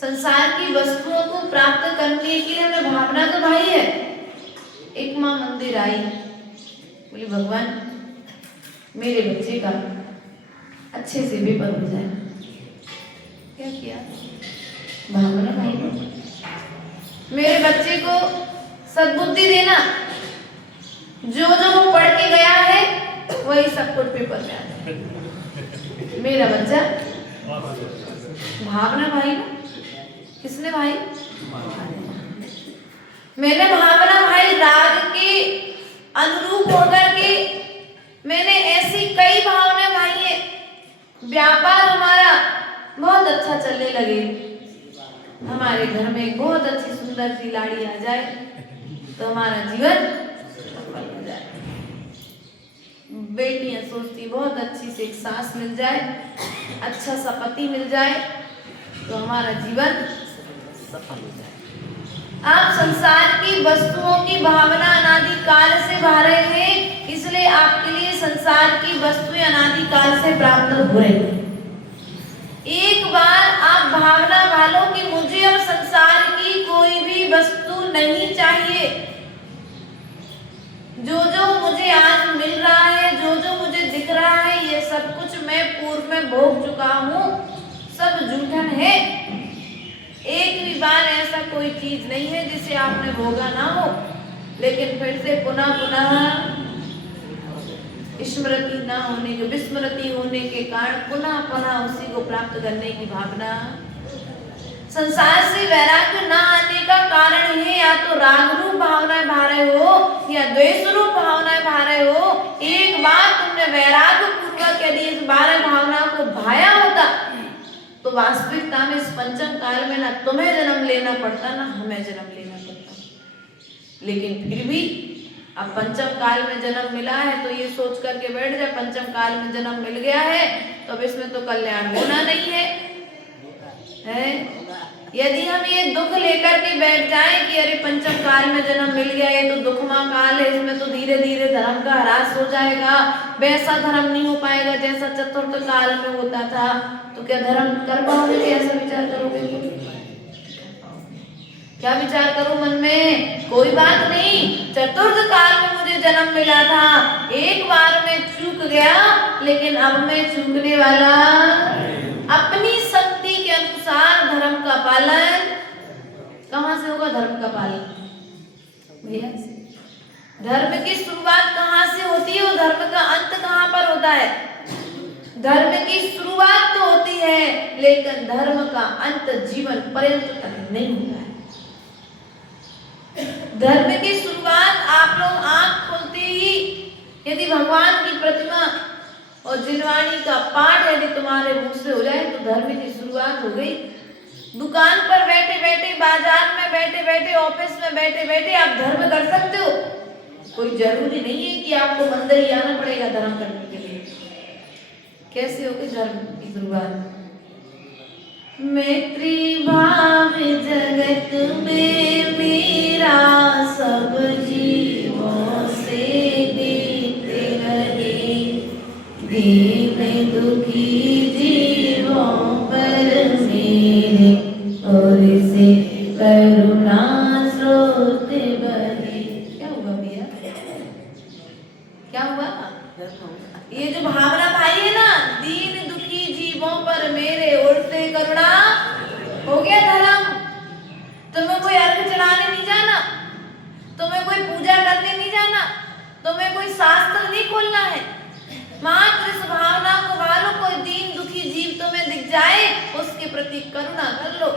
संसार की वस्तुओं को प्राप्त करने के लिए हमें भावना तो भाई है। एक माँ मंदिर आई, बोली भगवान मेरे बच्चे का अच्छे से पेपर हो जाए। क्या किया भावना भाई ने, मेरे बच्चे को सद्बुद्धि देना, जो जो वो पढ़ के गया है वही सब कुछ पेपर में आ जाए। मेरा बच्चा भावना भाई ना, किसने भाई? मैंने भावना भाई राग के अनुरूप होकर के मैंने ऐसी कई भावना भाई है, व्यापार हमारा बहुत अच्छा चलने लगे, हमारे घर में एक बहुत अच्छी सुंदर सी लाड़ी आ जाए तो हमारा जीवन सफल हो जाए। बेटियां सोचती बहुत अच्छी से एक सास मिल जाए, अच्छा सा पति मिल जाए तो हमारा जीवन सफल हो जाए। आप संसार की वस्तुओं की भावना अनादि काल से भरे हैं, इसलिए आपके लिए संसार की वस्तुएं अनादि काल से प्राप्त हो रही हैं। एक बार आप भावना वालों कि मुझे अब संसार की कोई भी वस्तु नहीं चाहिए, जो जो मुझे आज मिल रहा है, जो जो मुझे दिख रहा है, ये सब कुछ मैं पूर्व में भोग चुका हूँ, सब झूठन है। एक भी बार ऐसा कोई चीज नहीं है जिसे आपने भोगा ना हो, लेकिन फिर से पुनः पुनः स्मृति ना होने के, विस्मृति होने के कारण पुनः पुनः उसी को प्राप्त करने की भावना। संसार से वैराग्य ना आने का कारण है या तो राग रूप भावनाएं भा रहे हो या द्वेष रूप भावनाएं भा रहे हो। एक बार तुमने वैराग्य पूर्वक यदि इस 12 भावनाओं को भाया होता तो वास्तविकता में इस पंचम काल में ना तुम्हें जन्म लेना पड़ता ना हमें जन्म लेना पड़ता। लेकिन फिर भी अब पंचम काल में जन्म मिला है तो ये सोच करके बैठ जाए पंचम काल में जन्म मिल गया है तो अब इसमें तो कल्याण होना नहीं है, है? यदि हम ये दुख लेकर के बैठ जाएं कि अरे पंचम काल में जन्म मिल गया, ये तो दुखमा काल है, इसमें तो धीरे धीरे धर्म का ह्रास हो जाएगा, वैसा धर्म नहीं हो पाएगा जैसा चतुर्थ काल में होता था, तो क्या धर्म कर पाओगे? ऐसा विचार करोगे? क्या विचार करो मन में? कोई बात नहीं, चतुर्थ काल में मुझे जन्म मिला था, एक बार में चूक गया, लेकिन अब मैं चूकने वाला अपनी शक्ति के अनुसार धर्म का पालन। कहां से होगा धर्म का पालन भैया? धर्म की शुरुआत कहां से होती है और धर्म का अंत कहां पर होता है? धर्म की शुरुआत तो होती है लेकिन धर्म का अंत जीवन पर्यंत तक नहीं होता है। धर्म की शुरुआत आप लोग आंख खोलते ही यदि भगवान की प्रतिमा और जिनवाणी का पाठ यदि तुम्हारे मुख से हो जाए तो धर्म की शुरुआत हो गई। दुकान पर बैठे बैठे, बाजार में बैठे बैठे, ऑफिस में बैठे बैठे आप धर्म कर सकते हो। कोई जरूरी नहीं है कि आपको मंदिर ही आना पड़ेगा धर्म करने के लिए। कैसे होगी धर्म की शुरुआत? मैत्री भाव जगत में मेरा सब जीवों से देते रहे, दीन दुखी जीवों पर मेरे और से करुणा स्रोत बहे। क्या हुआ भैया? क्या हुआ? ये जो भावना भाई है ना, दीन दुखी जीवों पर मेरे उल्टे करुणा, हो गया धर्म। तुम्हें कोई अर्घ चढ़ाने नहीं जाना, तुम्हें कोई पूजा करने नहीं जाना, तुम्हें कोई शास्त्र नहीं खोलना है, मात्र इस भावना को वालों कोई दीन दुखी जीव तुम्हें दिख जाए उसके प्रति करुणा कर लो,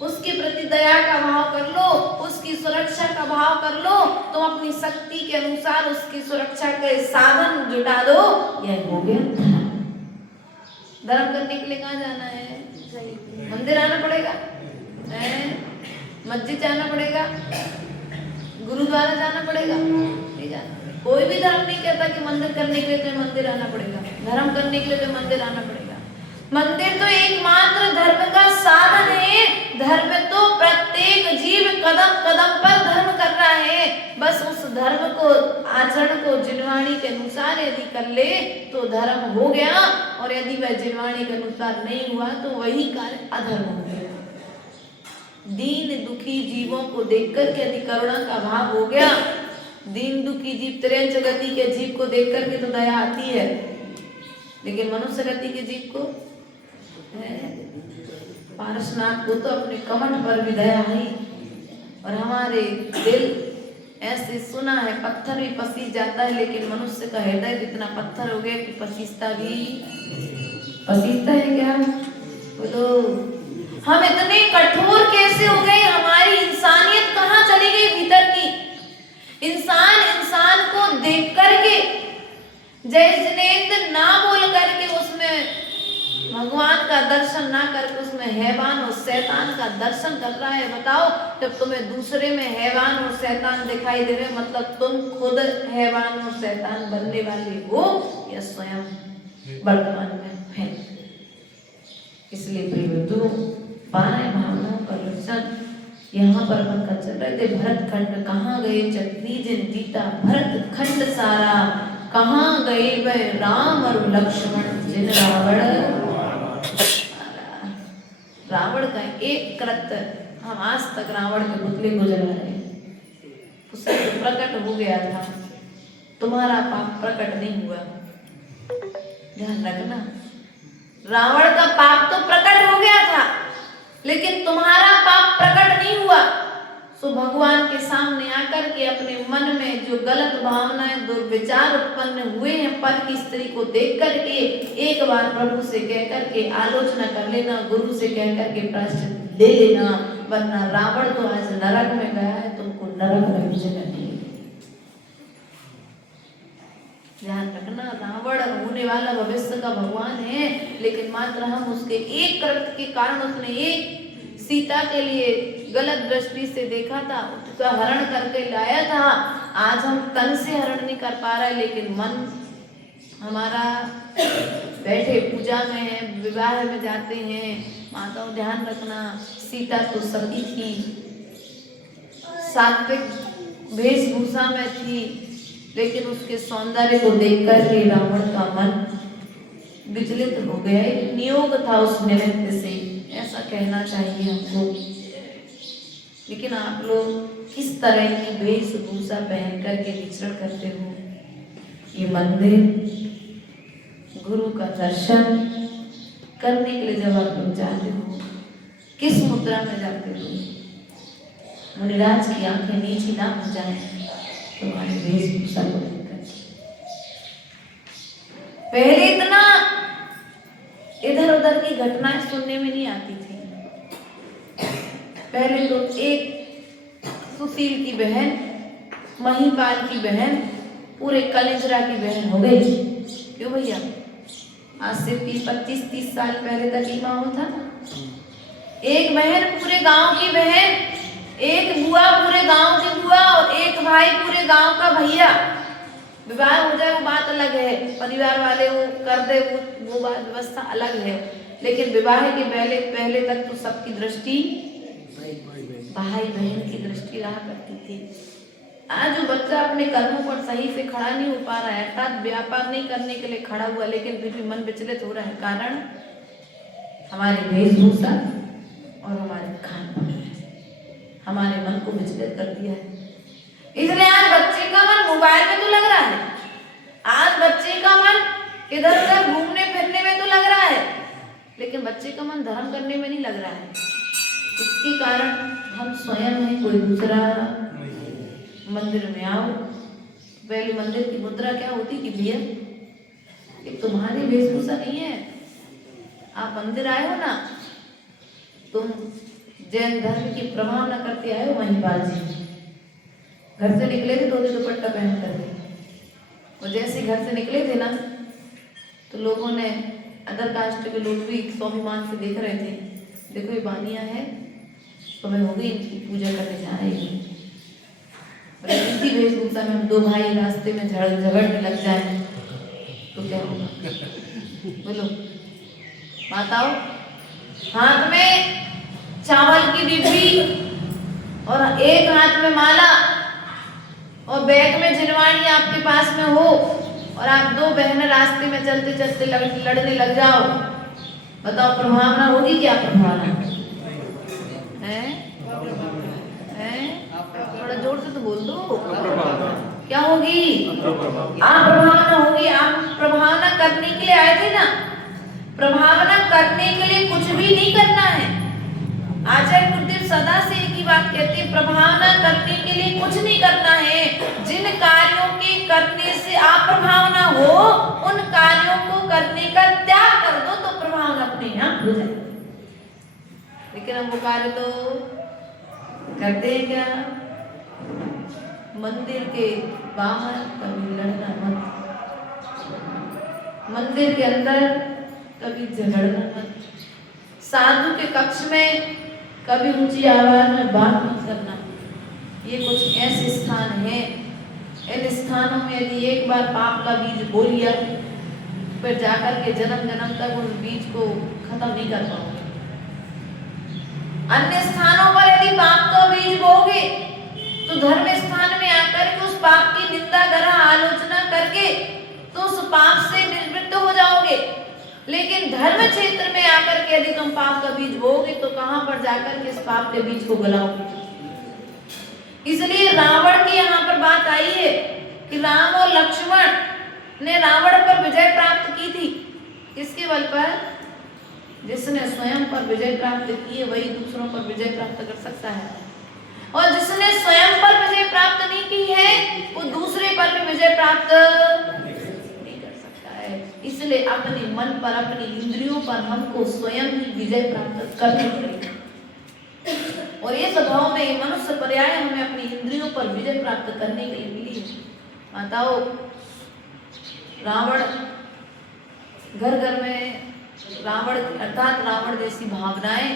उसके प्रति दया का भाव कर लो, उसकी सुरक्षा का भाव कर लो, तुम अपनी शक्ति के अनुसार उसकी सुरक्षा के साधन जुटा दो, यह हो गया धर्म करने के लिए। कहाँ जाना है? मंदिर आना पड़ेगा, मस्जिद जाना पड़ेगा, गुरुद्वारा जाना पड़ेगा? नहीं जाना। कोई भी धर्म नहीं कहता कि मंदिर करने के लिए तो मंदिर आना पड़ेगा, धर्म करने के लिए तो मंदिर आना पड़ेगा। मंदिर तो एकमात्र धर्म का साधन है। धर्म तो प्रत्येक जीव कदम कदम पर धर्म कर रहा है, बस उस धर्म को आचरण को जिनवाणी के अनुसार यदि कर ले तो धर्म हो गया, और यदि वह जिनवाणी के अनुसार नहीं हुआ तो वही कार्य अधर्म हो गया। दीन दुखी जीवों को देखकर के यदि करुणा का भाव हो गया, दीन दुखी जीव त्रियंच गति के जीव को देख करके तो दया आती है, लेकिन मनुष्य गति के जीव को पारसनाथ को तो अपने कमंड पर भी दया आई। और हमारे दिल ऐसे सुना है पत्थर भी पसीज जाता है, लेकिन मनुष्य का हृदय इतना पत्थर हो गया कि पसीजता है क्या? बोलो, हम इतने कठोर कैसे हो गए? हमारी इंसानियत कहाँ चली गई भीतर की? इंसान को देख करके जय जिनेंद्र ना बोल करके उसमें भगवान का दर्शन ना करके उसमें हैवान और शैतान का दर्शन कर रहा है। बताओ, जब तुम्हें दूसरे में हैवान और शैतान दिखाई दे रहे, मतलब तुम खुद हैवान और शैतान बनने वाले हो या स्वयं वर्तमान में है। इसलिए प्रियवधु, 12 भावनाओं का लक्षण यहाँ पर बनकर चल रहे थे। भरत खंड कहाँ गए चटनी जिन जीता भरत खंड सारा, कहाँ गए वह राम और लक्ष्मण जिन रावण का एक कृत्य हम आज तक रावण के पुतले को जला रहे हैं। उससे तो प्रकट हो गया था, तुम्हारा पाप प्रकट नहीं हुआ। ध्यान रखना, रावण का पाप तो प्रकट हो गया था, लेकिन तुम्हारा पाप प्रकट नहीं हुआ। सो भगवान के सामने आकर के अपने मन में जो गलत भावनाएं दुर्विचार उत्पन्न हुए हैं पर की स्त्री को देख करके, एक बार प्रभु से कह करके आलोचना कर लेना, गुरु से कह करके प्रायश्चित ले लेना, वरना रावण तो आज नरक में गया है, तुमको नरक में भी जगह नहीं। ध्यान रखना, रावण होने वाला भविष्य का भगवान है, लेकिन मात्र हम उसके एक कृत्य के कारण, उसने एक सीता के लिए गलत दृष्टि से देखा था, उसका हरण करके लाया था। आज हम तन से हरण नहीं कर पा रहे, लेकिन मन हमारा बैठे पूजा में है, विवाह में जाते हैं। माताओं ध्यान रखना, सीता तो सती थी, सात्विक वेशभूषा में थी, लेकिन उसके सौंदर्य को देखकर के रावण का मन विचलित हो गया। एक नियोग था उस नृत्य से, ऐसा कहना चाहिए हमको। लेकिन आप लोग किस तरह की वेशभूषा पहन करके विचरण करते हो? ये मंदिर गुरु का दर्शन करने के लिए जब आप लोग जाते हो, किस मुद्रा में जाते हो? मुनिराज की आंखें नीची ना हो जाए तुम्हारी वेशभूषा को देखकर। पहले इतना इधर उधर की घटनाएं सुनने में नहीं आती थी। पहले तो एक सुशील की बहन, महिपाल की बहन, पूरे कलिंजरा की बहन हो गई। क्यों भैया? आज से 25-30 साल पहले तक ही माहौल था। एक बहन पूरे गांव की बहन, एक बुआ पूरे गांव की बुआ, और एक भाई पूरे गांव का भैया। विवाह हो जाए वो बात अलग है, परिवार वाले वो कर दे वो बात व्यवस्था अलग है, लेकिन विवाह के पहले तक तो सबकी दृष्टि भाई बहन की दृष्टि रहा करती थी। आज जो बच्चा अपने कर्मों पर सही से खड़ा नहीं हो पा रहा है, अर्थात व्यापार नहीं करने के लिए खड़ा हुआ, लेकिन फिर भी मन विचलित हो रहा है। कारण हमारी वेशभूषा और हमारे खान पान हमारे मन को विचलित कर दिया है। इसलिए आज बच्चे का मन मोबाइल में तो लग रहा है, आज बच्चे का मन इधर उधर घूमने फिरने में तो लग रहा है, लेकिन बच्चे का मन धर्म करने में नहीं लग रहा है। इसके कारण हम स्वयं हैं, कोई दूसरा मंदिर में आओ। पहले मंदिर की मुद्रा क्या होती थी भैया? ये तुम्हारी वेशभूषा नहीं है, आप मंदिर आए हो ना, तुम जैन धर्म की प्रभाव न करते आए हो। महिपाल जी घर से निकले थे, धोती दुपट्टा पहन करके, और जैसे घर से निकले थे ना, तो लोगों ने, अदर कास्ट के लोग भी स्वाभिमान से देख रहे थे, देखो ये बानिया है, समय हो गई इनकी पूजा करने जा रही है। और इसी वेशभूषा में हम दो भाई रास्ते में झगड़ने लग जाए तो क्या होगा? बोलो माताओं, हाथ में चावल की डिब्बी और एक हाथ में माला और बैग में जिनवाणी आपके पास में हो, और आप दो बहनें रास्ते में चलते चलते लड़ने लग जाओ, बताओ प्रभावना होगी क्या? प्रभावना है? हैं? थोड़ा जोर से तो बोल दो। क्या होगी? अप्रभावना होगी। आप प्रभावना करने के लिए आए थे ना। प्रभावना करने के लिए कुछ भी नहीं करना है। आचार्य गुरुदेव सदा से एक ही बात कहते हैं, प्रभावना करने के लिए कुछ नहीं करना है। जिन कार्यों के करने से अप्रभावना हो, उन कार्यों को करने का त्याग कर दो तो प्रभावना अपने आप हो जाए। लेकिन हम वो कार्य तो करते हैं क्या? मंदिर के बाहर कभी लड़ना मत, मंदिर के अंदर कभी झगड़ना मत, साधु के कक्ष में कभी ऊंची आवाज में बात मत करना। ये कुछ ऐसे स्थान हैं, इन स्थानों में यदि एक बार पाप का बीज बो लिया, फिर जाकर के जन्म जन्म तक उस बीज को खत्म नहीं कर पाओगे। अन्य स्थानों पर यदि पाप का बीज बोगे तो धर्म स्थान में आकर के उस पाप की निंदा ग्रह आलोचना करके तो उस पाप से निवृत्त हो जाओगे। लेकिन धर्म क्षेत्र में आकर के यदि तुम पाप का बीज बोगे तो कहां पर जाकर के इस पाप के बीज को गलाओगे। इसलिए रावण की यहाँ पर बात आई है कि राम और लक्ष्मण ने रावण पर विजय प्राप्त की थी। किसके बल पर? जिसने स्वयं पर विजय प्राप्त की है वही दूसरों पर विजय प्राप्त कर सकता है, और जिसने स्वयं पर विजय प्राप्त नहीं की है वो दूसरे पर भी विजय प्राप्त नहीं कर सकता है। इसलिए अपने मन पर, अपनी इंद्रियों पर हमको स्वयं ही विजय प्राप्त करनी पड़ेगी। और ये स्वभाव में ये मनुष्य पर्याय हमें अपनी इंद्रियों पर विजय प्राप्त करने के लिए मिली है। माताओं, रावण घर घर में रावण अर्थात रावण जैसी भावनाएं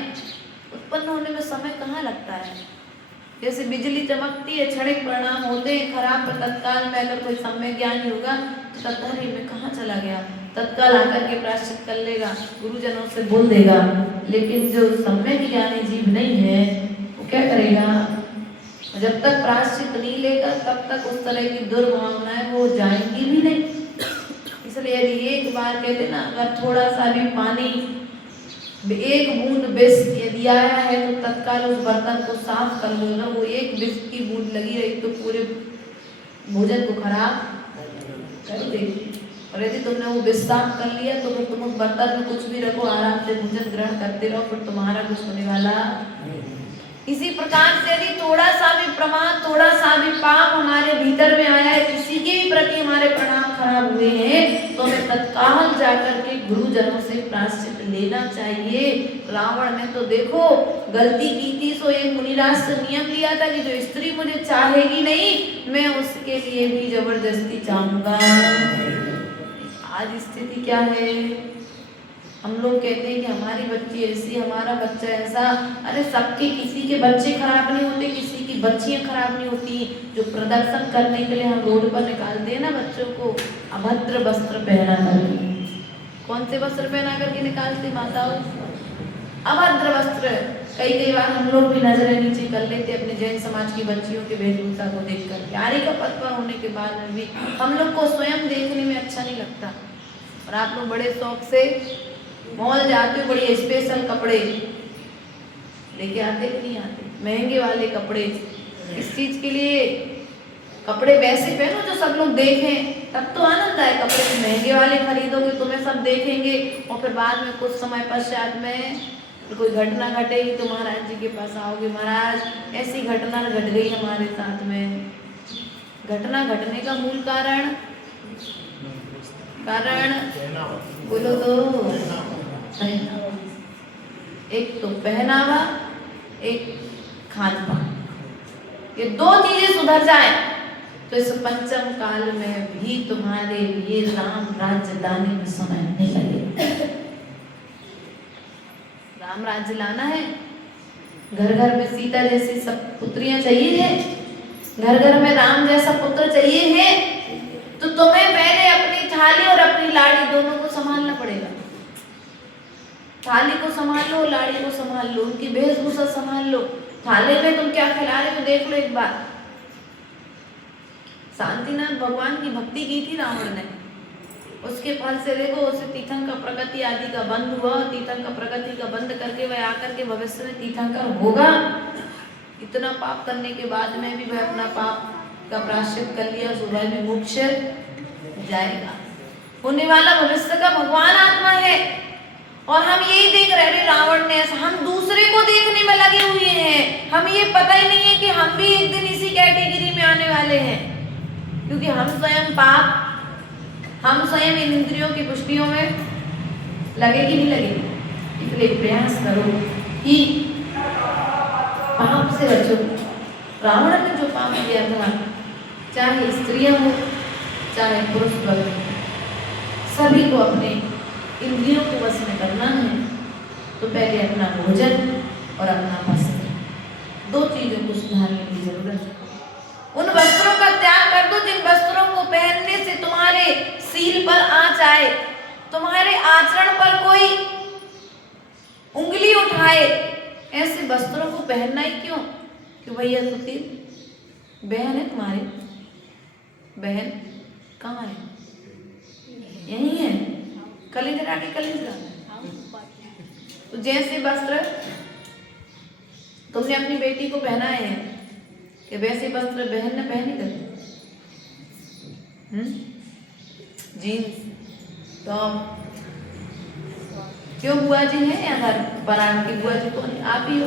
उत्पन्न होने में समय कहाँ लगता है। जैसे बिजली चमकती है, क्षणिक परिणाम होते हैं खराब, पर तत्काल में अगर कोई सम्यक ज्ञानी होगा तो तत्काल में कहाँ चला गया, तत्काल आकर के प्रायश्चित कर लेगा, गुरुजनों से बोल देगा। लेकिन जो सम्यक ज्ञानी जीव नहीं है वो क्या करेगा? जब तक प्रायश्चित नहीं लेगा तब तक उस तरह की दुर्भावनाएं वो जाएंगी भी नहीं। इसलिए यदि एक बार कहते ना, अगर थोड़ा सा भी पानी, एक बूंद विष यदि आया है तो तत्काल उस बर्तन को साफ कर लो ना। वो एक विष की बूंद लगी रही तो पूरे भोजन को खराब कर देगी। और यदि तुमने वो विष साफ कर लिया तो फिर तुम उस बर्तन में कुछ भी रखो, आराम से भोजन ग्रहण करते रहो, फिर तुम्हारा कुछ होने वाला। इसी प्रकार से यदि थोड़ा सा भी प्रमाद, थोड़ा सा भी पाप हमारे भीतर में आया है, किसी के भी प्रति हमारे परिणाम खराब हुए हैं, तो हमें तत्काल जाकर के गुरुजनों से प्रायश्चित लेना चाहिए। रावण ने तो देखो गलती की थी, सो एक मुनिराज से नियम लिया था कि जो स्त्री मुझे चाहेगी नहीं मैं उसके लिए भी जबरदस्ती चाहूंगा। आज स्थिति क्या है? हम लोग कहते हैं कि हमारी बच्ची ऐसी, हमारा बच्चा ऐसा। अरे सबके, किसी के बच्चे खराब नहीं होते, किसी की बच्चियां खराब नहीं होती। जो प्रदर्शन करने के लिए हम रोड पर निकालते हैं ना बच्चों को, अभद्र वस्त्र पहना करके, कौन से वस्त्र पहना करके निकालते माताओं? अभद्र वस्त्र। कई बार हम लोग भी नजरें नीचे कर लेते अपने जैन समाज की बच्चियों के वेशभूषा को देख कर। यारी का पद पर होने के बाद में भी हम लोग को स्वयं देखने में अच्छा नहीं लगता। और आप लोग बड़े शौक से मॉल जाते हो, बड़ी स्पेशल कपड़े लेके आते कि नहीं आते? महंगे वाले कपड़े। इस चीज के लिए कपड़े वैसे पहनो जो सब लोग देखें, तब तो आनंद आए। कपड़े महंगे वाले खरीदोगे तुम्हें सब देखेंगे और फिर बाद में कुछ समय पश्चात में कोई घटना घटेगी तो महाराज जी के पास आओगे, महाराज ऐसी घटना घट गई हमारे साथ में। घटना घटने का मूल कारण बोलो तो पहनावा। एक तो पहनावा, एक खान पान, ये दो चीजें सुधर जाए तो इस पंचम काल में भी तुम्हारे लिए राम राज्य लाने में समय नहीं लगेगा। राम राज्य लाना है, घर घर में सीता जैसी सब पुत्रियां चाहिए है, घर घर में राम जैसा पुत्र चाहिए है, तो तुम्हें पहले अपनी थाली और अपनी लाड़ी दोनों को संभालना पड़ेगा। थाली को संभाल लो, लाड़ी को संभाल लो, उनकी वेशभूषा संभाल लो। थाली में तुम क्या खिला रहे हो देख लो एक बार। शांतिनाथ भगवान की भक्ति की थी रावण ने, उसके फल से देखो उसे तीर्थंकर प्रगति आदि का बंद हुआ। तीर्थंकर प्रगति का बंद करके वह आकर के भविष्य में तीर्थंकर होगा। इतना पाप करने के बाद में भी वह अपना पाप का प्रायश्चित कर लिया, सुबह में मोक्ष जाएगा। होने वाला भविष्य का भगवान आत्मा है। और हम यही देख रहे हैं रावण ने ऐसा, हम दूसरे को देखने में लगे हुए हैं, हमें ये पता ही नहीं है कि हम भी एक दिन इसी कैटेगरी में आने वाले हैं, क्योंकि हम स्वयं पाप, हम स्वयं इन इंद्रियों की पुष्टियों में लगे कि नहीं लगे। इसलिए प्रयास करो कि पाप से बचो। रावण ने जो पाप किया था, चाहे स्त्रियां हो चाहे पुरुष वर्ग, सभी को अपने इंद्रियों को वश में करना है तो पहले अपना भोजन और अपना वस्त्र, दो चीजों को सुधारने की जरूरत है। उन वस्त्रों का त्याग कर दो जिन वस्त्रों को पहनने से तुम्हारे सील पर आंच आए, तुम्हारे आचरण पर कोई उंगली उठाए। ऐसे वस्त्रों को पहनना ही क्यों? कि भैया सुशील बहन है तुम्हारी, बहन कहाँ है? यही है, कलिंजरा के कलिंजरा। तो जैसे वस्त्र तुमने अपनी बेटी को पहनाए हैं कि वैसे वस्त्र बहन ने पहने थे। Jeans top. क्यों बुआ जी हैं या घर बरान की बुआ जी कौन? आप ही हो,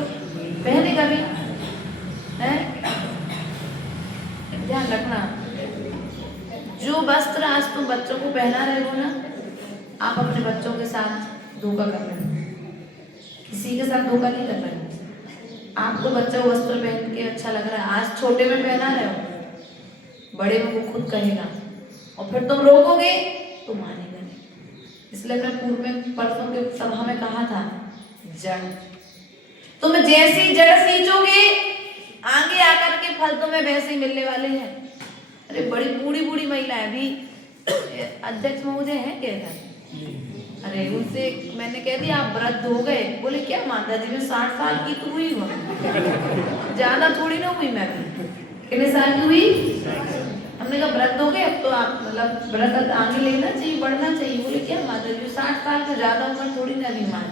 पहने कभी है? ध्यान रखना, जो वस्त्र आज तुम बच्चों को पहना रहे हो ना, आप अपने बच्चों के साथ धोखा कर रहे हो, किसी के साथ धोखा नहीं कर रहे हो। आपको बच्चा वस्त्र पहन के अच्छा लग रहा है, आज छोटे में पहना रहे हो, बड़े में वो खुद कहेगा और फिर तुम रोकोगे तो मानेगा नहीं। इसलिए मैं पूर्व में परसों के सभा में कहा था, जड़ तुम जैसी जड़ सींचोगे आगे आकर के फल तुम्हें वैसे ही मिलने वाले हैं। अरे बड़ी बूढ़ी बूढ़ी महिलाएं भी अध्यक्ष महोदय हैं क्या? अरे उनसे मैंने कह दिया आप वृद्ध हो गए, बोले क्या माता जी मैं 60 साल की तो हुई हूँ, ज्यादा थोड़ी ना हुई, मैं कितने साल की हुई? हमने कहा वृद्ध हो गए, अब तो आप मतलब व्रत आगे लेना चाहिए, बढ़ना चाहिए। बोले क्या माता जी 60 साल से ज्यादा उम्र थोड़ी ना भी मान,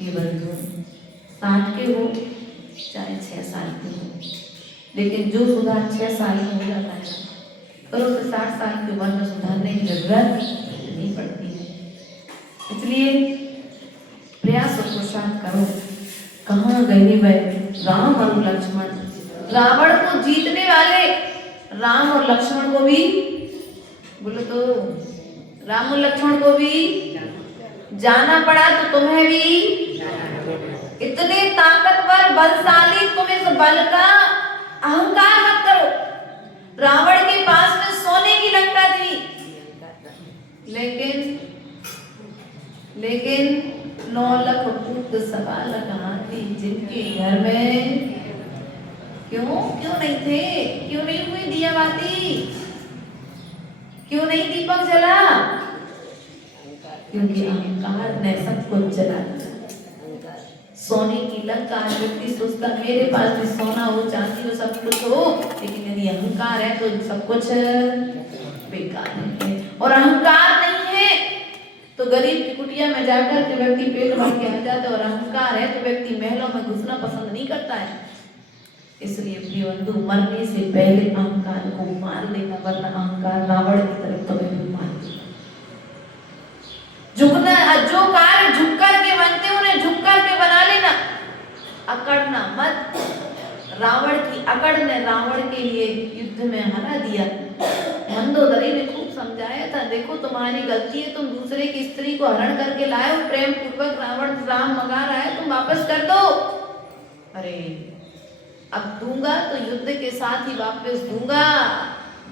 ये वृद्ध हो 60 के हो चाहे 6 साल के हो, लेकिन जो सुधार 6 साल में हो जाता है पर उसे 60 साल की उम्र में सुधारने की जरूरत नहीं पड़ती है। इसलिए प्रयास और पुरुषार्थ करो। कहाँ गए वह राम और लक्ष्मण? रावण को जीतने वाले राम और लक्ष्मण को भी, बोलो तो राम और लक्ष्मण को भी जाना पड़ा, तो तुम्हें भी इतने ताकतवर बलशाली, तुम इस बल का अहंकार मत करो। रावण के पास में सोने की लंका थी, लेकिन 9 लाख पुत्र 1.25 लाख हाथी जिनके घर में क्यों नहीं थे? क्यों नहीं हुई दियाबाती? क्यों नहीं दीपक जला? क्योंकि अहंकार ने सब कुछ जला दिया। सोने की लंका, व्यक्ति सोचता मेरे पास भी सोना हो चांदी हो सब कुछ हो, लेकिन यदि अहंकार है तो सब कुछ बेकार है। और अहंकार नहीं है तो गरीब की कुटिया में जाकर के व्यक्ति पेट भर के आ जाता है, और अहंकार है तो व्यक्ति महलों में घुसना पसंद नहीं करता है। इसलिए प्रिय बंधु, मरने से पहले अहंकार को मार लेना, वरना अहंकार रावण की तरफ तुम्हें भी मार देगा। झुकना, जो कार्य झुक कर के बनते उन्हें झुक कर के बना लेना, अकड़ना मत। रावण की अकड़ ने रावण के लिए युद्ध में हरा दिया। मंदोदरी ने खूब समझाया था, देखो तुम्हारी गलती है, तुम दूसरे की स्त्री को हरण करके लाए हो, प्रेम पूर्वक राम मंगा रहा है, तुम वापस कर दो। अरे अब दूंगा तो युद्ध के साथ ही वापस दूंगा,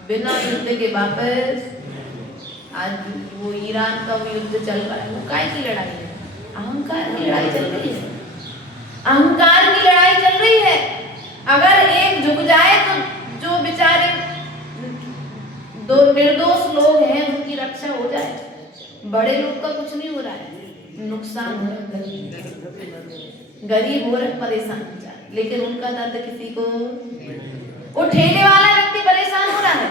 बिना युद्ध के वापस। आज वो ईरान का वो युद्ध चल रहा है, वो काय की लड़ाई है? अहंकार की लड़ाई चल रही है, अहंकार की लड़ाई चल रही है। अगर एक झुक जाए तो जो बेचारे दो निर्दोष लोग हैं उनकी रक्षा हो जाए, बड़े लोग का कुछ नहीं हो रहा है, नुकसान हो रहा है, गरीब हो रहे परेशान हो जाए, लेकिन उनका दर्द किसी को, वो ठेले वाला व्यक्ति परेशान हो रहा है,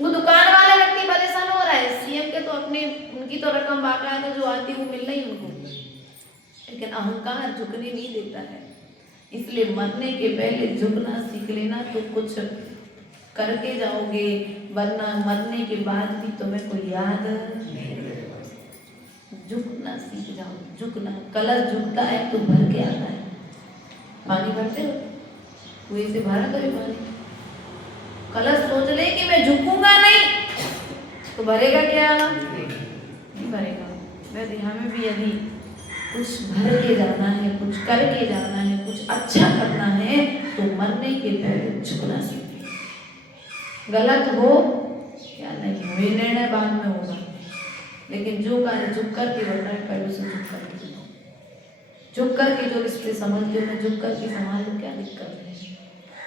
वो दुकान वाला व्यक्ति परेशान हो रहा है, सीएम के तो अपने उनकी तो रकम बाकायदा जो आती है वो मिल रही उनको, लेकिन अहंकार झुकने नहीं देता है। इसलिए मरने के पहले झुकना सीख लेना, तो कुछ करके जाओगे, वरना मरने के बाद भी तुम्हें कोई याद नहीं रहेगा। झुकना सीख जाओ, झुकना। कलश झुकता है तो भर के आता है। पानी भरते हो, कुएं से भरा कभी पानी? कलश सोच ले कि मैं झुकूंगा नहीं, तो भरेगा क्या? नहीं भरेगा। वैसे हमें भी यदि कुछ भर के जाना है, कुछ करके जाना है, कुछ अच्छा करना है, तो मरने के पहले झुकना सीखें। गलत हो या नहीं हो, ये निर्णय बाद में होगा, लेकिन जो कार्य झुक करके बढ़ रहा है, पहले से झुक करके झुक करके जो रिश्ते समझते हो, झुक करके संभाल लो, क्या दिक्कत है?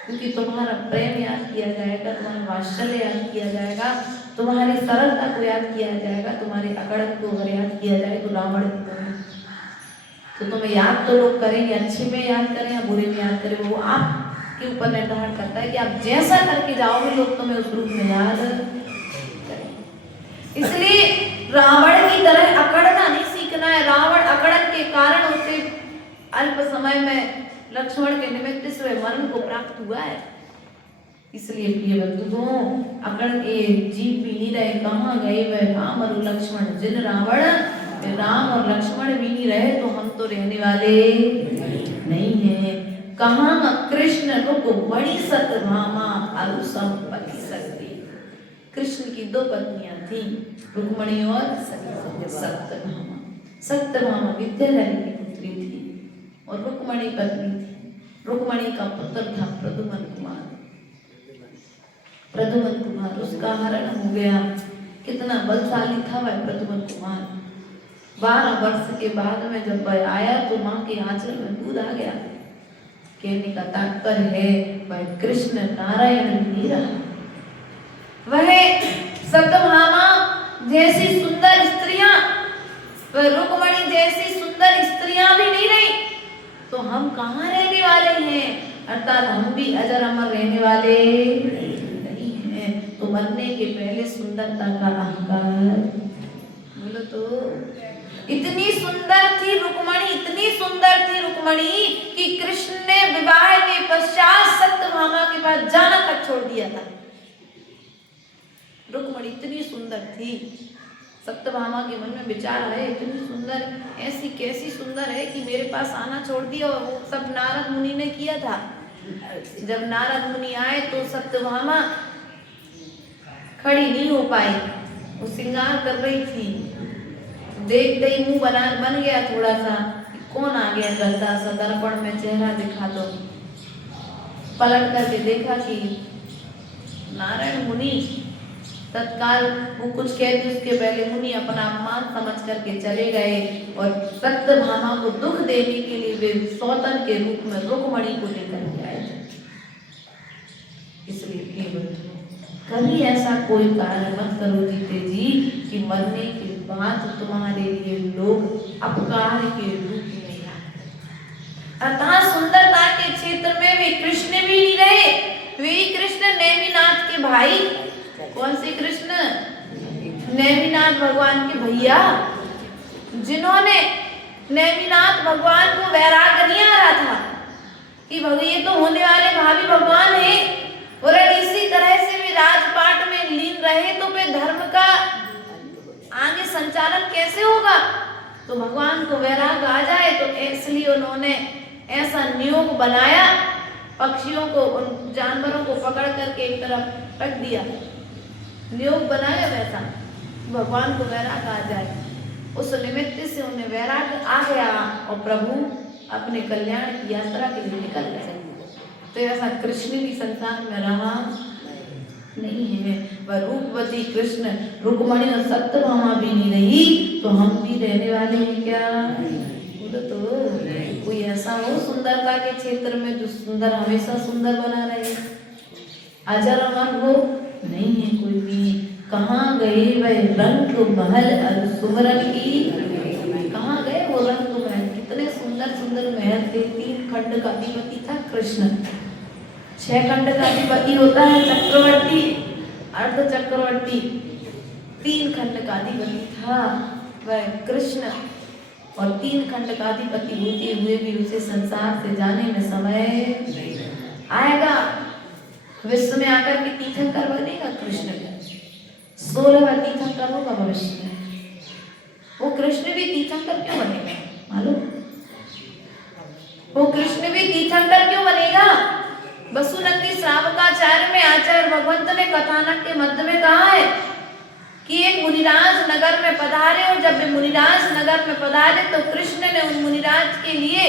क्योंकि तुम्हारा प्रेम याद किया जाएगा, तुम्हारा वात्सल्य याद किया जाएगा, तुम्हारी सरलता को याद किया जाएगा, तुम्हारे अकड़न को अगर याद किया जाए तो रावण तो तुम्हें याद तो लोग करेंगे, अच्छे में याद करें या बुरे में याद करें, वो आपके ऊपर निर्धारण करता है कि आप जैसा करके जाओगे लोग तुम्हें उस रूप में याद करेंगे। इसलिए रावण की तरह अकड़ना नहीं सीखना है। रावण अकड़न के कारण उसे अल्प समय में लक्ष्मण के निमित्त से मरण को प्राप्त हुआ है। इसलिए प्रिय बंधुओं, अकड़ के जीव भी नहीं रहे, कहाँ गए वह राम और लक्ष्मण? जिन रावण राम और लक्ष्मण भी नहीं रहे तो हम तो रहने वाले नहीं हैं। कहाँ कृष्ण रुक्मिणी सत्यभामा अरु संपत्ति सकती। कृष्ण की 2 पत्नियां थी, रुक्मिणी और सत्यभामा। सत्यभामा विद्याधरी की पुत्री थी और रुक्मिणी पत्नी थी। रुक्मिणी का पुत्र था प्रद्युम्न कुमार। प्रद्युम्न कुमार, उसका हरण हो गया। कितना बलशाली था वह प्रद्युम्न कुमार। 12 वर्ष के बाद में जब वह आया तो माँ के आंचल में दूध आ गया। कहने का तात्पर्य है वह कृष्ण नारायण नहीं रहा। वह सत्यभामा जैसी सुंदर स्त्रियां, वह रुक्मिणी जैसी सुंदर स्त्रियां भी नहीं रही, तो हम कहाँ रहने वाले हैं? अर्थात हम भी अजर अमर रहने वाले नहीं हैं। तो मरने के पहले सुंदरता का अहंकार, बोलो तो इतनी सुंदर थी रुक्मिणी, इतनी सुंदर थी रुक्मिणी कि कृष्ण ने विवाह के पश्चात सत्यभामा के पास जाना तक छोड़ दिया था। रुक्मिणी इतनी सुंदर थी। सत्यभामा के मन में विचार आए, इतनी सुंदर, ऐसी कैसी सुंदर है कि मेरे पास आना छोड़ दिया। और वो सब नारद मुनि ने किया था। जब नारद मुनि आए तो सत्यभामा खड़ी नहीं हो पाई, वो श्रृंगार कर रही थी। देखते ही मुंह बन गया थोड़ा सा, कौन आ गया गलता सा, दर्पण में चेहरा दिखा दो। पलट करके देखा कि नारायण मुनि। तत्काल वो कुछ कहते उसके पहले मुनि अपना अपमान समझ करके चले गए और सत्यभामा को दुख देने के लिए वे सौतन के रूप में रुक्मिणी को लेकर के आए। इसलिए कभी ऐसा कोई कार्य मत करो जीते जी कि मरने के बाद तुम्हारे लिए लोग अपकार के रूप में याद। अर्थात सुंदरता के क्षेत्र में वे कृष्ण भी नहीं रहे। वे कृष्ण नेमिनाथ के भाई, कौन से कृष्ण? नेमिनाथ भगवान के भैया, जिन्होंने नेमिनाथ भगवान को वैराग्य नहीं आ रहा था कि ये तो होने वाले भावी भगवान है, और इसी तरह से वे राजपाट में लीन रहे तो वे धर्म का आगे संचालन कैसे होगा? तो भगवान को वैराग्य आ जाए, तो इसलिए उन्होंने ऐसा नियोग बनाया, पक्षियों को, उन जानवरों को पकड़ करके एक तरफ रख दिया। नियोग बनाया वैसा भगवान को वैराग्य आ जाए। उस निमित्त से उन्हें वैराग्य आ गया और प्रभु अपने कल्याण की यात्रा के लिए निकल गए। तो ऐसा कृष्ण भी संसार में रहा नहीं है। वह रूपवती कृष्ण रुक्मिणी और सत्यभामा भी नहीं रही, तो हम भी रहने वाले हैं क्या? बोलो तो कोई ऐसा हो सुंदरता के क्षेत्र में जो सुंदर हमेशा सुंदर बना रहे, अजर अमर हो? नहीं है कोई भी। कहाँ गए वह रंग महल और सुमरन की? कहाँ गए वो रंग महल? कितने सुंदर सुंदर महल थे। 3 खंड का अधिपति था कृष्ण। 6 खंड का अधिपति होता है चक्रवर्ती, अर्ध चक्रवर्ती। 3 खंड का अधिपति था वह कृष्ण। और 3 खंड का अधिपति होते हुए भी उसे संसार से जाने में समय आएगा। विश्व में आकर के तीर्थंकर बनेगा कृष्ण का, 16वां तीर्थंकर होगा भविष्य में। वो कृष्ण भी तीर्थंकर क्यों बनेगा मालूम? वो कृष्ण भी तीर्थंकर क्यों बनेगा? वसुनंदी श्रावकाचार्य में आचार्य भगवंत ने कथानक के मध्य में कहा है कि एक मुनिराज नगर में पधारे, और जब वे मुनिराज नगर में पधारे तो कृष्ण ने उन मुनिराज के लिए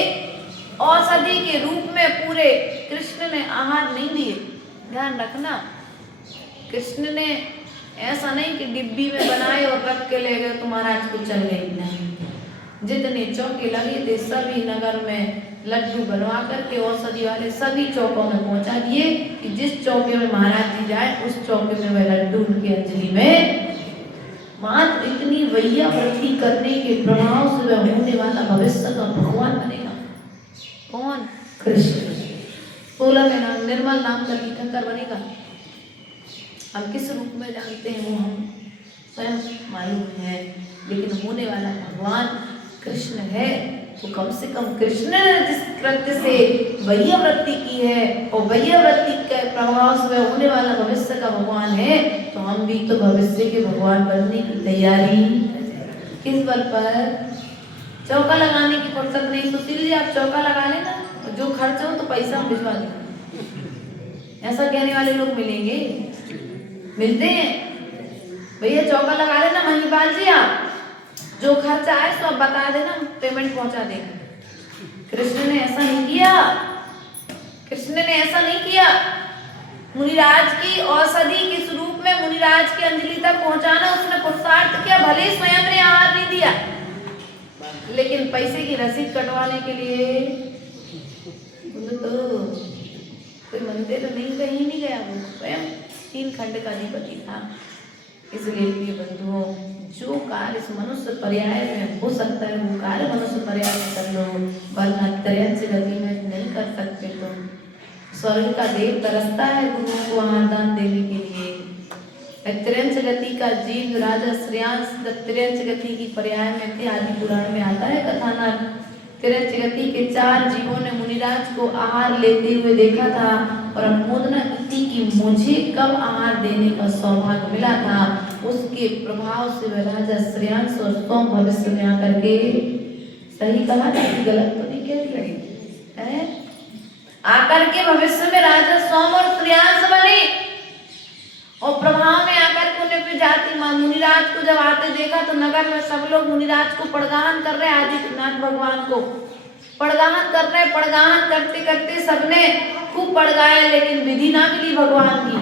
औषधि के रूप में पूरे कृष्ण ने आहार नहीं दिए। ध्यान रखना, कृष्ण ने ऐसा नहीं कि डिब्बी में बनाए और रख के ले गए तो महाराज को चल गए, नहीं। जितने चौके लगे थे सभी नगर में लड्डू बनवा करके औषधि वाले सभी चौकों में पहुंचा दिए कि जिस चौके में महाराज जी जाए उस चौके में वह लड्डू उनकी अंजलि में। मात्र इतनी वैया वृद्धि करने के प्रभाव से वह होने वाला भविष्य का भगवान बनेगा। कौन? कृष्ण। 16 में नाम निर्मल नाम का तीर्थंकर बनेगा। हम किस रूप में जानते हैं वो हम स्वयं मालूम है, लेकिन होने वाला भगवान कृष्ण है। तो कम से कम कृष्ण ने जिस कृत्य से वैया वृत्ति की है और वैया वृत्ति के प्रभाव से वह होने वाला भविष्य का भगवान है, तो हम भी तो भविष्य के भगवान बनने की तैयारी किस बल पर? चौका लगाने की फुर्सत नहीं। सुशील जी आप चौका लगा लेना, जो खर्च हो तो पैसा हम भिजवा देंगे। ऐसा कहने वाले लोग मिलेंगे, मिलते हैं। भैया चौका लगा लेना महिपाल जी, आप जो खर्चा आए तो आप बता देना, पेमेंट पहुंचा देंगे। कृष्ण ने ऐसा नहीं किया, कृष्ण ने ऐसा नहीं किया। मुनिराज की औषधि के स्वरूप में मुनिराज की अंजलि तक पहुंचाना उसने पुरुषार्थ किया। भले स्वयं ने आहार नहीं दिया, लेकिन पैसे की रसीद कटवाने के लिए तो कोई मंदिर नहीं, कहीं नहीं गया। वो स्वयं 3 खंड का अधिपति था। इसलिए प्रिय बंधुओं, जो कार्य इस मनुष्य पर्याय में हो सकता है वो कार्य मनुष्य पर्याय में कर लो, वरना त्रयंच गति में नहीं कर सकते। तुम स्वर्ग का देव तरसता है गुरुओं को आहार दान देने के लिए। त्रयंच गति का जीव राजा श्रेयांश त्रयंच गति की पर्याय में थे। आदि पुराण में आता है कथानक। त्रयंच गति के 4 जीवों ने मुनिराज को आहार लेते हुए देखा था और अनुमोदना की कि मुझे कब आहार देने का सौभाग्य मिला था। उसके प्रभाव से वह राजा श्रेयांश और सोम भविष्य में आकर के, सही कहा था कि गलत तो नहीं कह रही है, आकर के भविष्य में राजा सोम और श्रेयांश बने और प्रभाव में आकर के उन्हें फिर जाति मुनिराज को जब आते देखा तो नगर में सब लोग मुनिराज को पड़गाहन कर रहे, आदित्यनाथ भगवान को पड़गाहन कर रहे। पड़गाहन करते करते सबने खूब पड़गाया, लेकिन विधि ना मिली भगवान की।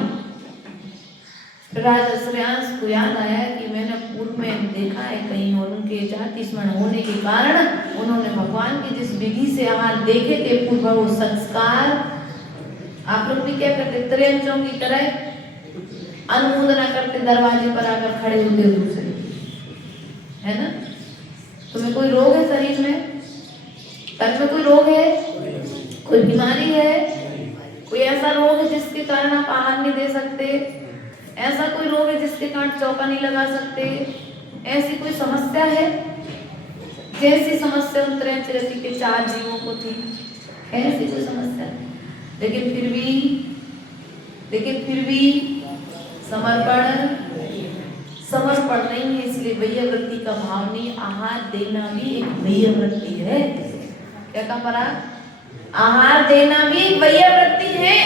राजा श्रेयांश को याद आया कि मैंने पूर्व में देखा है कहीं, और उनके जाति स्मरण होने के कारण उन्होंने भगवान की जिस विधि से आहार देखे थे पूर्व वो संस्कार, आप लोग भी क्या करते? त्रयंचों की तरह अनुमोदना करते, दरवाजे पर आकर खड़े होते दूसरे, है ना? तुम्हें कोई रोग है शरीर में, तन में कोई रोग है, कोई बीमारी है, कोई ऐसा रोग है जिसके कारण आप आहार नहीं दे सकते, ऐसा कोई रोग है जिसके कारण चौका नहीं लगा सकते, ऐसी कोई समस्या है? जैसी समस्या उन त्रयंच गति के 4 जीवों को थी, ऐसी कोई समस्या, लेकिन फिर भी समर्पण नहीं है। इसलिए वैया वृत्ति का भाव नहीं। आहार देना भी एक वैया वृत्ति है। क्या कहा पराग? आहार देना भी एक वैया वृत्ति है।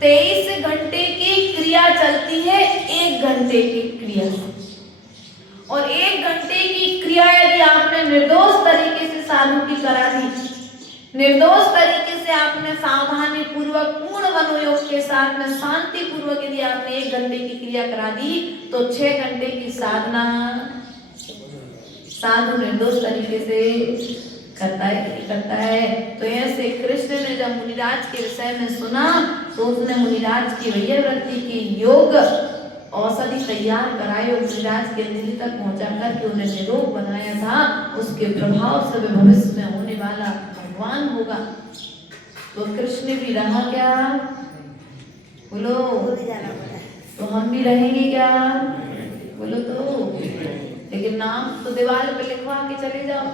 23 घंटे की क्रिया चलती है 1 घंटे की क्रिया से, और 1 घंटे की क्रिया यदि आपने निर्दोष तरीके से साधु की करा दी, निर्दोष तरीके से आपने सावधानी पूर्वक पूर्ण मनोयोग के साथ में शांति पूर्वक यदि आपने 1 घंटे की क्रिया करा दी, तो 6 घंटे की साधना साधु निर्दोष तरीके से करता है कि नहीं करता है। तो ऐसे कृष्ण ने जब मुनिराज के विषय में सुना तो उसने मुनिराज की वैया वृत्ति की योग औषधि तैयार कराई और मुनिराज के अंजलि तक पहुंचा करके उन्हें निरोग बनाया था। उसके प्रभाव से वे भविष्य में होने वाला भगवान होगा। तो कृष्ण भी रहा क्या? बोलो, तो हम भी रहेंगे क्या? बोलो तो। लेकिन नाम तो दीवार पे लिखवा के चले जाओ,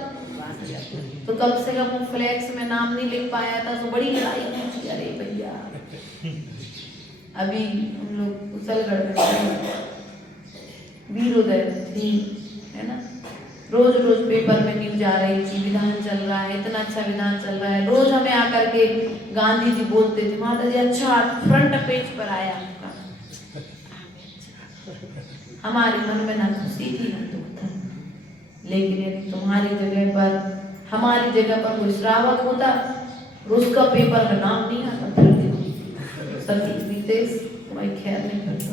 तो कम से कम वो फ्लैक्स में नाम नहीं लिख पाया था तो बड़ी लड़ाई हुई। अरे भैया अभी हम लोग कुशलगढ़ में वीरोदय थी है ना, रोज रोज पेपर में न्यूज आ रही थी, विधान चल रहा है, इतना अच्छा विधान चल रहा है। रोज हमें आकर के गांधी जी बोलते थे, माता जी अच्छा फ्रंट पेज पर आया आपका। हमारे मन में ना खुशी थी ना दुख था, लेकिन यदि तुम्हारी जगह पर हमारी जगह पर कोई श्रावक होता और उसका पेपर में नाम नहीं आता फिर सभी नितेश तुम्हारी खैर नहीं करता।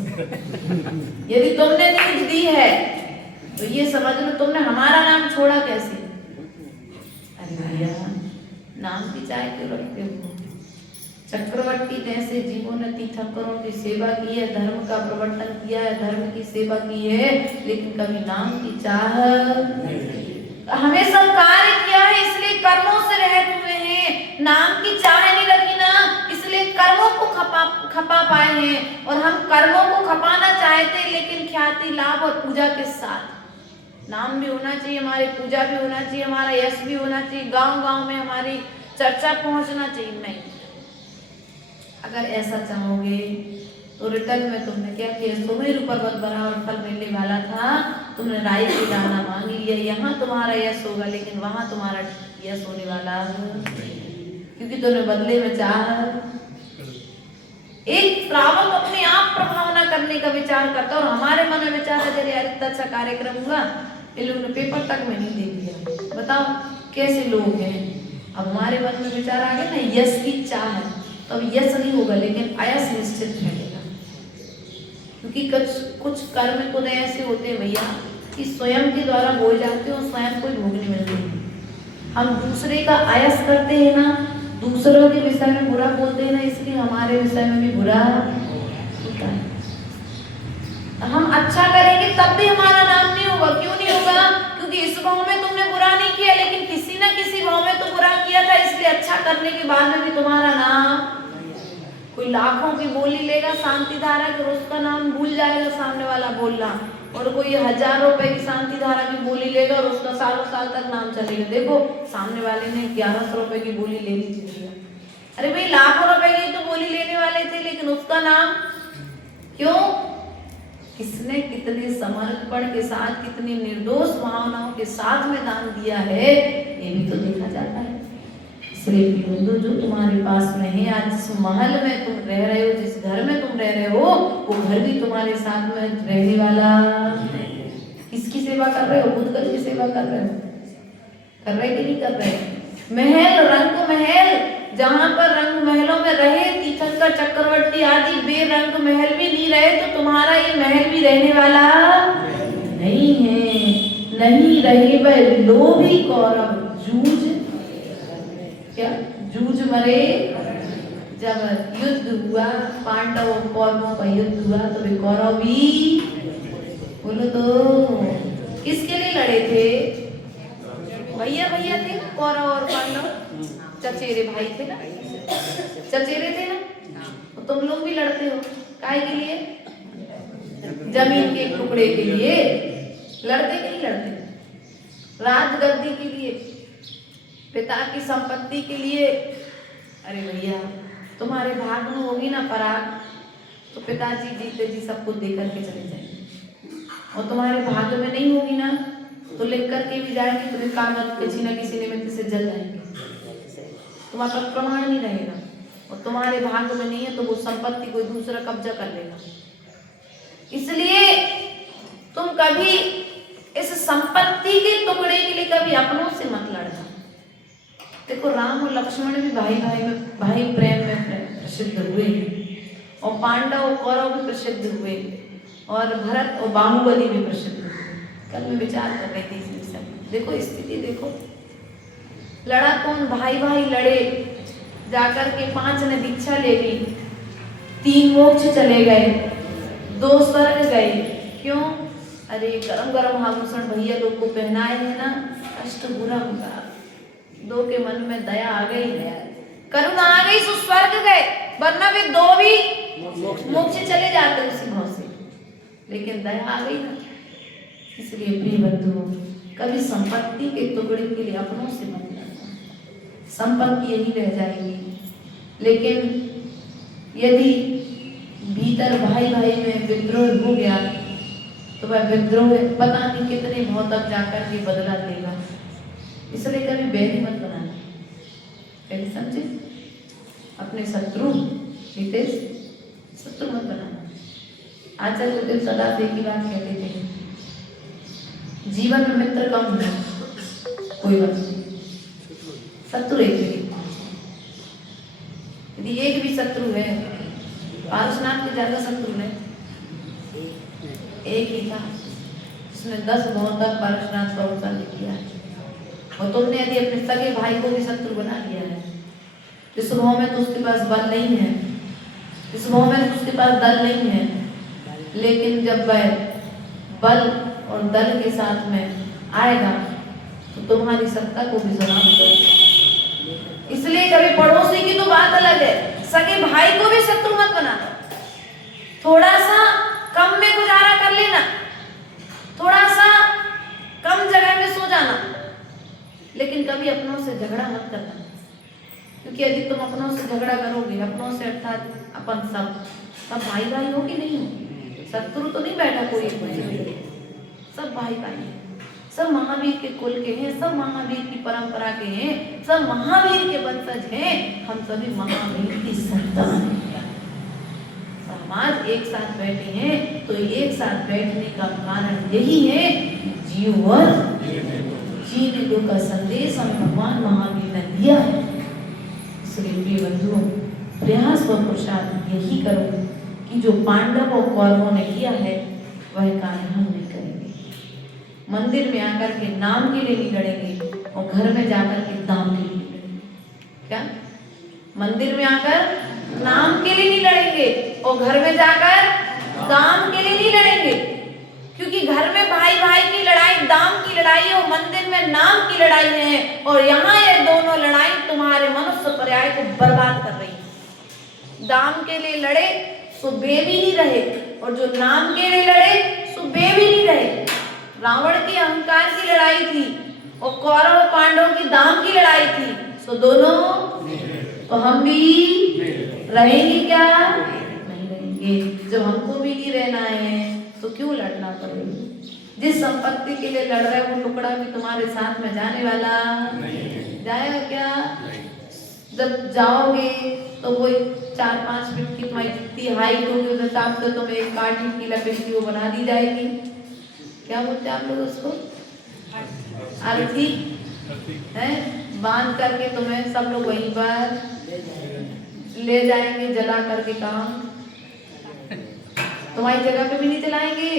यदि तुमने न्यूज दी है तो ये समझ लो तुमने हमारा नाम छोड़ा कैसे। अरे भैया नाम की चाय क्यों रखते हो। चक्रवर्ती जैसे जीवों ने तीर्थंकरों की सेवा की है, धर्म का प्रवर्तन किया है, धर्म की सेवा की है, लेकिन कभी नाम की चाह हमें सब कार्य किया है इसलिए कर्मों से रहते हुए हैं, नाम की चाह नहीं रखी ना इसलिए कर्मों को खपा पाए हैं। और हम कर्मों को खपाना चाहते लेकिन ख्याति लाभ और पूजा के साथ। नाम भी होना चाहिए हमारी, पूजा भी होना चाहिए हमारा, यश भी होना चाहिए, गांव गांव में हमारी चर्चा पहुंचना चाहिए। नहीं, अगर ऐसा चाहोगे तो रिटर्न में तुमने क्या किया, सुमेरु पर्वत बराबर फल मिलने वाला था, तुमने राई की दाना मांग लिया। यहाँ तुम्हारा यश होगा लेकिन वहां तुम्हारा यश होने वाला क्योंकि तुमने बदले में चाह। एक श्रावक अपने आप प्रभावना करने का विचार करता और हमारे मन में विचार है यार इतना अच्छा कार्यक्रम हुआ, इन लोगों ने पेपर तक में नहीं दे दिया। बताओ कैसे लोग हैं। अब हमारे मन में विचार आ गया ना यश की चाह है, तो अब यश नहीं होगा लेकिन अयश निश्चित रहेगा। क्योंकि कुछ कर्म तो ऐसे होते हैं भैया कि स्वयं के द्वारा बोए जाते हो, स्वयं कोई भोग नहीं मिलते। हम दूसरे का अयश करते हैं ना, दूसरों के विषय में बुरा बोलते हैं ना, इसलिए हमारे विषय में भी बुरा होता है। हम अच्छा करेंगे तब भी हमारा नाम नहीं होगा। क्यों नहीं होगा? क्योंकि इस भाव में तुमने बुरा नहीं किया लेकिन किसी ना किसी भाव में तो बुरा किया था, इसलिए अच्छा करने के बाद में भी तुम्हारा नाम। कोई लाखों की बोली लेगा शांति धारा की, उसका नाम भूल जाएगा सामने वाला बोलना, और कोई 1000 रुपए की शांति धारा की बोली लेगा और उसका सालों साल तक नाम चलेगा। देखो सामने वाले ने 1100 रुपए की बोली ले ली थी, अरे भाई लाखों रुपए की तो बोली लेने वाले थे लेकिन उसका नाम क्यों? किसने कितने समर्पण के साथ, कितनी निर्दोष भावनाओं के साथ में दान दिया है, ये भी तो देखा जाता है। इसलिए बंधु जो तुम्हारे पास में है, आज जिस महल में तुम रह रहे हो, जिस घर में तुम रह रहे हो, वो घर भी तुम्हारे साथ में रहने वाला। किसकी सेवा कर रहे हो? बुद्धगल की सेवा कर रहे हो? कर रहे कि नहीं कर रहे? महल, रंग महल, जहाँ पर रंग महलों में रहे तीर्थंकर चक्रवर्ती आदि बेरंग महल भी नहीं रहे, तो तुम्हारा ये महल भी रहने वाला नहीं है। नहीं रहे वह लोभी कौरव जूझ, क्या जूझ मरे। जब युद्ध हुआ, पांडव और कौरवों का युद्ध हुआ, तो वे कौरव भी, बोलो तो किसके लिए लड़े थे? भैया भैया थे ना कौरव और पांडव, चचेरे भाई थे ना, चचेरे थे ना। तो तुम लोग भी लड़ते हो काय के लिए? जमीन के टुकड़े के लिए लड़ते कि नहीं लड़ते? राजगद्दी के लिए, पिता की संपत्ति के लिए। अरे भैया तुम्हारे भाग में होगी ना पराग, तो पिताजी जीते जी सब कुछ दे करके चले जाएंगे, और तुम्हारे भाग में नहीं होगी ना तो लिख करके भी जाएंगे, तुम्हें कागज किसी न किसी निमित्त से जल जाएंगे, तुम्हारा प्रमाण नहीं रहेगा। और तुम्हारे भाग में नहीं है तो वो संपत्ति कोई दूसरा कब्जा कर लेगा। इसलिए तुम कभी इस संपत्ति के टुकड़े के लिए कभी अपनों से मत लड़ना। देखो राम और लक्ष्मण भी भाई प्रेम में प्रसिद्ध हुए, और पांडव और कौरव भी प्रसिद्ध हुए, और भरत और बाहुबली भी प्रसिद्ध हुए। कल मैं विचार कर रही थी इस विषय में। देखो स्थिति देखो, लड़ा कौन? भाई भाई लड़े, जाकर के 5 ने दीक्षा ले ली, 3 मोक्ष चले गए, 2 स्वर्ग गए। क्यों? अरे गरम गरम आभूषण भैया लोग को पहनाए है ना, कष्ट बुरा होगा। 2 के मन में दया आ गई है, करुणा आ गई, सो स्वर्ग गए, वरना वे 2 भी मोक्ष चले जाते उसी भाव से, लेकिन दया आ गई ना। इसलिए प्रिय बंधुओं, कभी संपत्ति के टुकड़े के लिए अपनों से मत लड़ना, संपत्ति यही रह जाएगी। लेकिन यदि भीतर भाई भाई में विद्रोह हो गया तो वह विद्रोह पता नहीं कितने बहुत तक जाकर के बदला देगा। इसलिए कभी बैरी मत बनाना, कभी समझे, अपने शत्रु हितेश शत्रु मत बनाना। आचार्य गुरुदेव सदा से एक ही बात कहते थे, जीवन में मित्र कम है, कोई बात नहीं, शत्रु एक ही। यदि एक भी शत्रु है, पारसनाथ के ज्यादा शत्रु है, एक ही था, उसने 10 भाव तक पारसनाथ का उत्सर्ग किया। और तुमने यदि अपने सगे भाई को भी शत्रु बना लिया है, इस भाव में तो उसके पास बल नहीं है, इस भाव में तो उसके पास दल नहीं है, लेकिन जब वह बल और दल के साथ में आएगा तो तुम्हारी सत्ता को भी सलाम करेगा। इसलिए कभी पड़ोसी की तो बात अलग है, सगे भाई को भी शत्रु मत बनाना। थोड़ा सा कम में गुजारा कर लेना, थोड़ा सा कम जगह में सो जाना, लेकिन कभी अपनों से झगड़ा मत करना। क्योंकि यदि तुम अपनों से झगड़ा करोगे, अपनों से अर्थात अपन सब भाई भाई हो कि नहीं हो, शत्रु तो नहीं बैठा कोई, सब भाई भाई हैं, सब महावीर के कुल के हैं, सब महावीर की परंपरा के हैं, सब महावीर के वंशज हैं, हम सभी महावीर की संतान हैं। समाज एक साथ बैठे हैं तो एक साथ बैठने का कारण यही है, जीव और जीने दो का संदेश हम भगवान महावीर ने दिया है। इसलिए प्रिय बंधुओं, प्रयास व पुरुषार्थ यही करो कि जो पांडव और कौरवों ने किया है वह कार्य हम नहीं करेंगे। मंदिर में आकर के नाम के लिए नहीं लड़ेंगे और घर में जाकर के दाम के लिए लड़ेंगे। क्या? मंदिर में आकर नाम के लिए नहीं लड़ेंगे और घर में जाकर दाम के लिए नहीं लड़ेंगे, क्योंकि घर में भाई भाई की लड़ाई दाम की लड़ाई है और मंदिर में नाम की लड़ाई है, और यहाँ ये दोनों लड़ाई तुम्हारे मनुष्य पर्याय को बर्बाद कर रही है। दाम के लिए लड़े सो बे भी नहीं रहे, और जो नाम के लिए लड़े सो बे भी नहीं रहे। रावण की अहंकार की लड़ाई थी और कौरव पांडव की दाम की लड़ाई थी, सो दोनों तो हम भी रहेंगे क्या? नहीं रहेंगे। जब हमको भी नहीं रहना है तो क्यों लड़ना पड़ेगा? जिस संपत्ति के लिए लड़ रहे हो वो टुकड़ा भी तुम्हारे साथ में जाने वाला नहीं जाएगा क्या? जब जाओगे तो कोई 4-5 फीट की तुम्हारी जितनी हाइट होगी उस हिसाब से तुम्हें एक काठी की लकड़ी की वो बना दी जाएगी। क्या बोलते हैं आप लोग उसको? अर्थी है, बांध करके तुम्हें सब लोग वहीं पर ले जाएंगे, जला करके काम तुम्हारी जगह पे भी नहीं जलाएंगे।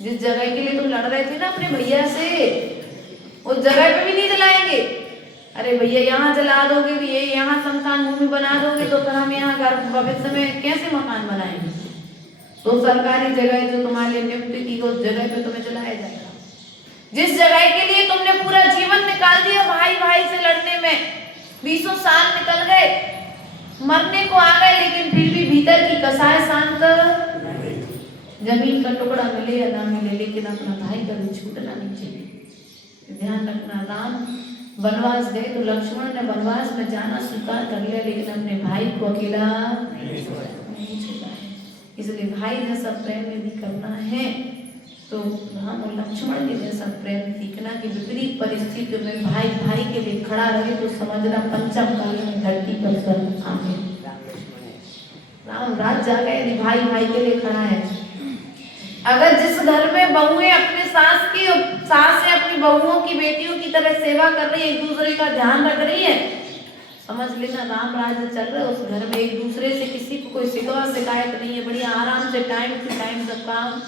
जिस जगह के लिए तुम लड़ रहे थे ना अपने भैया से, उस जगह पे भी नहीं जलाएंगे। अरे भैया यहाँ जला दोगे भी, ये यहाँ शमशान भूमि बना दोगे तो फिर हम यहाँ घर भविष्य में कैसे मकान बनाएंगे? तो सरकारी जगह जो तुम्हारे लिए नियुक्त की उस जगह पे तुम्हें जलाया जाएगा। जिस जगह के लिए तुमने पूरा जीवन निकाल दिया भाई भाई से लड़ने में, 20 साल निकल गए, मरने को आ गए, लेकिन फिर भी भीतर की कसाय शांत। जमीन का टुकड़ा मिले या ना मिले, लेकिन अपना भाई कभी छूटना नहीं चाहिए। ध्यान रखना, राम वनवास गए तो लक्ष्मण ने वनवास में जाना स्वीकार कर लिया, लेकिन अपने भाई को अकेला नहीं छोड़ा है। इसलिए भाई जैसा प्रेम यदि करना है तो राम और लक्ष्मण के जैसा प्रेम सीखना कि विपरीत परिस्थितियों में भाई भाई के लिए खड़ा रहे तो समझना पंचम काल में धरती पर स्वर्ग आ गया। राम राज जा गए यदि भाई भाई के लिए खड़ा है। अगर जिस घर में बहुएं अपने सास से अपनी बहुओं की बेटियों की तरह सेवा कर रही है, एक दूसरे का ध्यान रख रही है, समझ लेना राम राज्य चल रहा है। उस घर में एक दूसरे से किसी को कोई शिकवा शिकायत नहीं है, बढ़िया आराम से टाइम टू टाइम सब काम,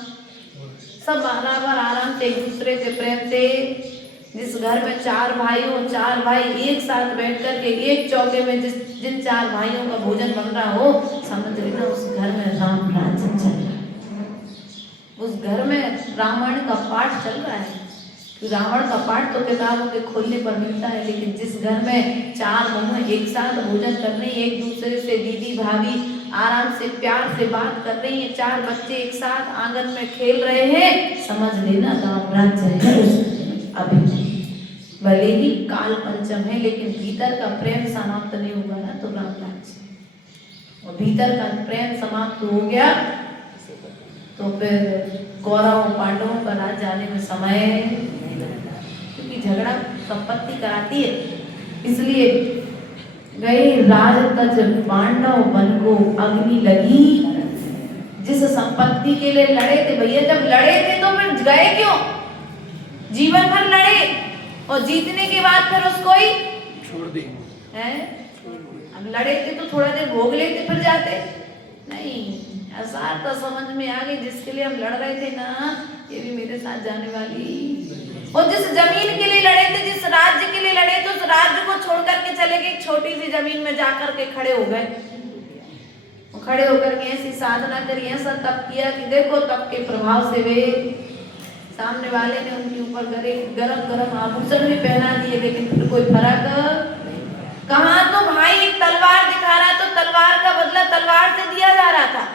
सब बराबर आराम से एक दूसरे से प्रेम से। जिस घर में 4 भाई हो, 4 भाई एक साथ बैठ कर के एक चौके में जिन 4 भाइयों का भोजन बन रहा हो, समझ लेना उस घर में राम राज्य चल रहा है। उस घर में रामायण का पाठ चल रहा है। रावण का पाठ तो किताबों के खोलने पर मिलता है, लेकिन जिस घर में 4 बहुएं एक साथ भोजन कर रही है, एक दूसरे से दीदी भाभी आराम से प्यार से बात कर रही है, 4 बच्चे एक साथ आंगन में खेल रहे हैं, समझ लेना राम राज्य है। अभी नहीं। भले ही काल पंचम है, लेकिन भीतर का प्रेम समाप्त नहीं हुआ ना तो राम राज्य। और भीतर का प्रेम समाप्त हो गया तो फिर कौरवों पांडवों का राज जाने में समय नहीं लगता, क्योंकि झगड़ा संपत्ति कराती है। इसलिए गए राज तज पांडव वन को अग्नि लगी। जिस संपत्ति के लिए लड़े थे भैया, जब लड़े थे तो फिर गए क्यों? जीवन भर लड़े और जीतने के बाद फिर उसको ही छोड़ दे हैं। अब लड़े थे तो थोड़ा देर भोग लेते फिर जाते नहीं। ऐसा तो समझ में आ गई, जिसके लिए हम लड़ रहे थे ना, ये भी मेरे साथ जाने वाली। और जिस जमीन के लिए लड़े थे, जिस राज्य के लिए लड़े थे, उस राज्य को छोड़ करके चले गए, छोटी सी जमीन में जाकर के खड़े हो गए। खड़े होकर के ऐसी साधना करी, ऐसा तप किया कि देखो तप के प्रभाव से वे सामने वाले ने उनके ऊपर गरम गरम आभूषण भी पहना दिए, लेकिन फिर कोई फर्क कहाँ। तो भाई एक तलवार दिखा रहा, तो तलवार का बदला तलवार से दिया जा रहा था,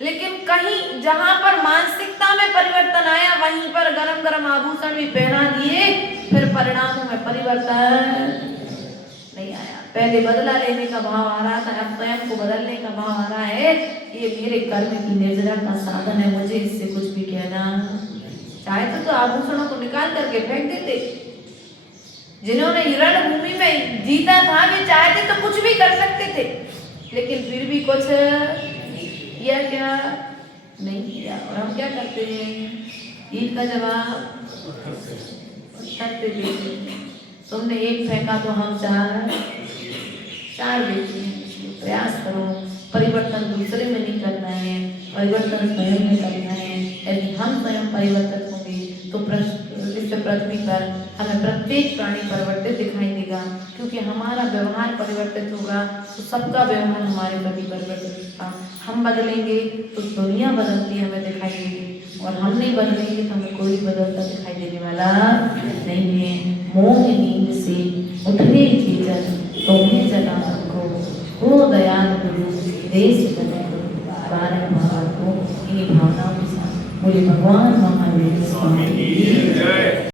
लेकिन कहीं जहां पर मानसिकता में परिवर्तन आया, वहीं पर गरम गरम आभूषण भी पहना दिए, फिर परिणामों में परिवर्तन नहीं आया। पहले बदला लेने का भाव आ रहा था, अब स्वयं को बदलने का भाव आ रहा है। ये मेरे कर्म की निर्जरा का साधन है, मुझे इससे कुछ भी कहना। चाहे तो आभूषणों को निकाल करके फेंक देते। जिन्होंने हिरण भूमि में जीता था, वे चाहते तो कुछ भी कर सकते थे, लेकिन फिर भी कुछ किया क्या नहीं किया। और हम क्या करते हैं, ईद का जवाब करते देते। तुमने एक फेंका तो हम चार देते हैं। प्रयास करो, परिवर्तन दूसरे में नहीं करना है, परिवर्तन स्वयं में करना है। यदि हम स्वयं परिवर्तित होंगे तो इस पृथ्वी पर हमें प्रत्येक प्राणी परिवर्तित दिखाई देगा, क्योंकि हमारा व्यवहार परिवर्तित होगा तो सबका व्यवहार हमारे प्रति परिवर्तित होगा। हम बदलेंगे तो दुनिया बदलती हमें दिखाई देगी, और हम नहीं बदलेंगे तो हमें कोई बदलता दिखाई देने वाला नहीं है। मोह नींद से उठने की जन तुम्हें जगा को हो दयाल गुरु देश बने बारंबार को ये भावनाओं के साथ बोले भगवान महावीर स्वामी।